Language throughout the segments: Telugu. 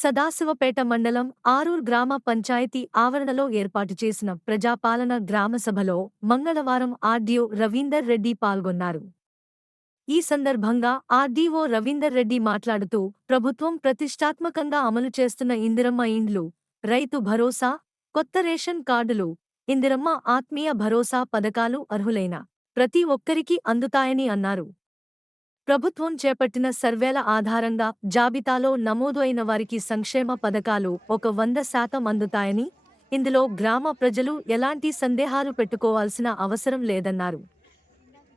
సదాశివపేట మండలం ఆరూర్ గ్రామ పంచాయతీ ఆవరణలో ఏర్పాటు చేసిన ప్రజాపాలన గ్రామసభలో మంగళవారం ఆర్డీఓ రవీందర్ రెడ్డి పాల్గొన్నారు. ఈ సందర్భంగా ఆర్డీఓ రవీందర్ రెడ్డి మాట్లాడుతూ ప్రభుత్వం ప్రతిష్టాత్మకంగా అమలు చేస్తున్న ఇందిరమ్మ ఇండ్లు రైతు భరోసా కొత్త రేషన్ కార్డులు ఇందిరమ్మ ఆత్మీయ భరోసా పథకాలు అర్హులైన ప్రతి ఒక్కరికి అందుతాయని అన్నారు. ప్రభుత్వం చేపట్టిన సర్వేల ఆధారంగా జాబితాలో నమోదు అయిన వారికి సంక్షేమ పథకాలు ఒక వంద శాతం అందుతాయని ఇందులో గ్రామ ప్రజలు ఎలాంటి సందేహాలు పెట్టుకోవాల్సిన అవసరం లేదన్నారు.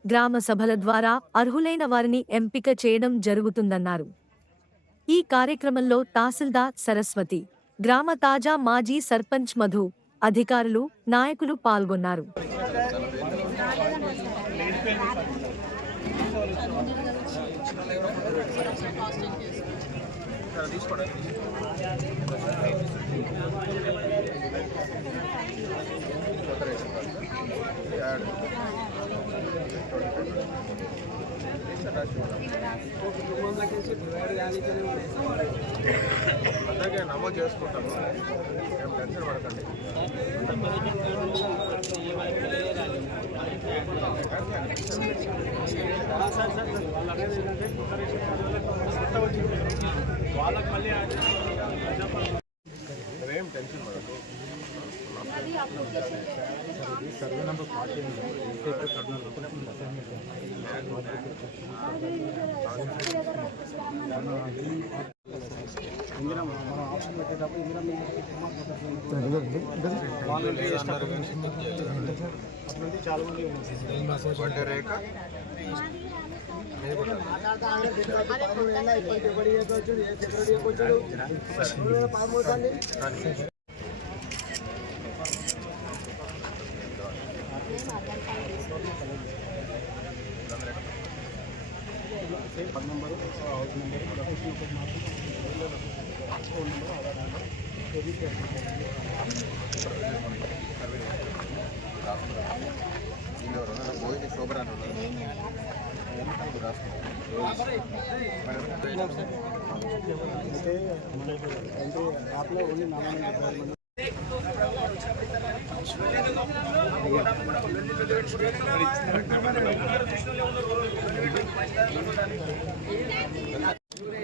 గ్రామ సభల ద్వారా అర్హులైన వారిని ఎంపిక చేయడం జరుగుతుందన్నారు. ఈ కార్యక్రమంలో తహసీల్దార్ సరస్వతి గ్రామ తాజా మాజీ సర్పంచ్ మధు అధికారులు నాయకులు పాల్గొన్నారు. అందరికీ నమోదు చేసుకుంటాము ఏం టెన్షన్ పడకండి ఏం టెన్షన్ పడదు పద్ నెంబరు హౌస్ నెంబరు ఫోన్ రేఖ ఆధార్ నెంబర్ आपलं ओली नावाने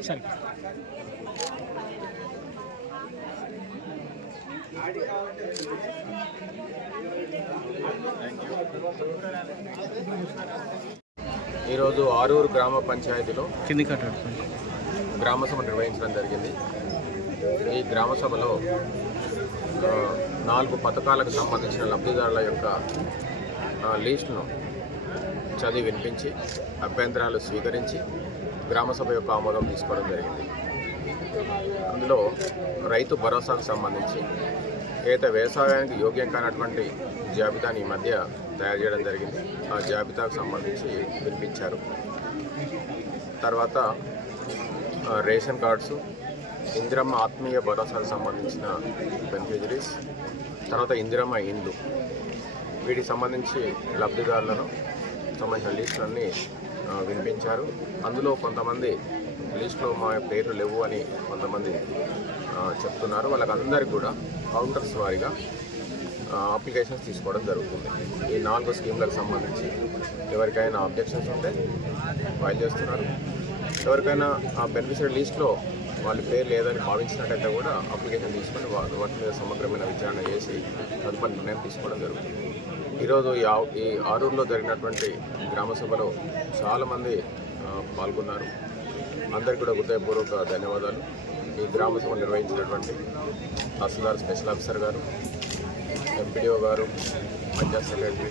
సరే ఈరోజు ఆరూరు గ్రామ పంచాయతీలో కింది గ్రామ సభ నిర్వహించడం జరిగింది. ఈ గ్రామ సభలో నాలుగు పథకాలకు సంబంధించిన లబ్ధిదారుల యొక్క లిస్టును చదివి వినిపించి అభ్యంతరాలు స్వీకరించి గ్రామ సభ యొక్క ఆమోదం తీసుకోవడం జరిగింది. అందులో రైతు భరోసాకు సంబంధించి ఏదైతే వ్యవసాయానికి యోగ్యం కానటువంటి జాబితాని ఈ మధ్య తయారు చేయడం జరిగింది. ఆ జాబితాకు సంబంధించి వినిపించారు తర్వాత రేషన్ కార్డ్స్ ఇందిరమ్మ ఆత్మీయ భరోసాకు సంబంధించిన బెనిఫిషరీస్ తర్వాత ఇందిరమ్మ ఇండ్లు. వీటికి సంబంధించి లబ్ధిదారులను సంబంధించిన లిస్టులన్నీ వినిపించారు. అందులో కొంతమంది లిస్టులో మా పేర్లు లేవు అని కొంతమంది చెప్తున్నారు. వాళ్ళకందరికీ కూడా కౌంటర్స్ వారిగా అప్లికేషన్స్ తీసుకోవడం జరుగుతుంది. ఈ నాలుగు స్కీమ్లకు సంబంధించి ఎవరికైనా అబ్జెక్షన్స్ ఉంటే ఫైల్ చేస్తున్నారు. ఎవరికైనా ఆ బెనిఫిషరీ లిస్ట్లో వాళ్ళ పేరు లేదని భావించినట్టయితే కూడా అప్లికేషన్ తీసుకొని వాటి మీద సమగ్రమైన విచారణ చేసి తదుపరి నిర్ణయం తీసుకోవడం జరుగుతుంది. ఈరోజు ఈ ఆ- ఈ ఆరూరులో జరిగినటువంటి గ్రామ సభలో చాలామంది పాల్గొన్నారు. అందరికీ కూడా హృదయపూర్వక ధన్యవాదాలు. ఈ గ్రామ సభ నిర్వహించినటువంటి తహసీల్దార్ స్పెషల్ ఆఫీసర్ గారు ఎంపీడీఓ గారు పంచాయత్ సెక్రటరీ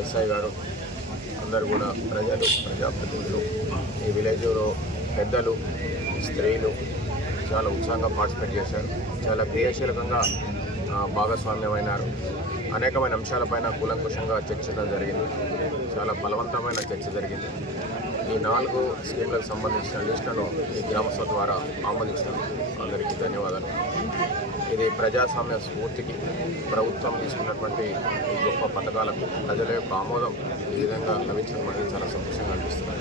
ఎస్ఐ గారు అందరూ కూడా ప్రజలు ప్రజాప్రతినిధులు ఈ విలేజ్లో పెద్దలు స్త్రీలు చాలా ఉత్సాహంగా పార్టిసిపేట్ చేశారు. చాలా క్రియాశీలకంగా భాగస్వామ్యమైనారు. అనేకమైన అంశాలపైన కూలంకుషంగా చర్చించడం జరిగింది. చాలా బలవంతమైన చర్చ జరిగింది. ఈ నాలుగు స్కీమ్లకు సంబంధించిన లిస్టులను ఈ గ్రామసభ ద్వారా ఆమోదించడం అందరికీ ధన్యవాదాలు. ఇది ప్రజాస్వామ్య స్ఫూర్తికి ప్రభుత్వం తీసుకున్నటువంటి ఈ గొప్ప పథకాలకు ప్రజల యొక్క ఆమోదం ఈ విధంగా లభించడం అనేది చాలా సంతోషంగా అనిపిస్తుంది.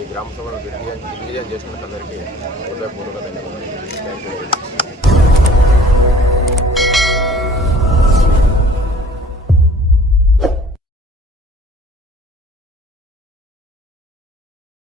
ఈ గ్రామ సభను దిగ్విజయం దిగ్విజయం చేసినందుకు అందరికీ హృదయపూర్వక ధన్యవాదాలు.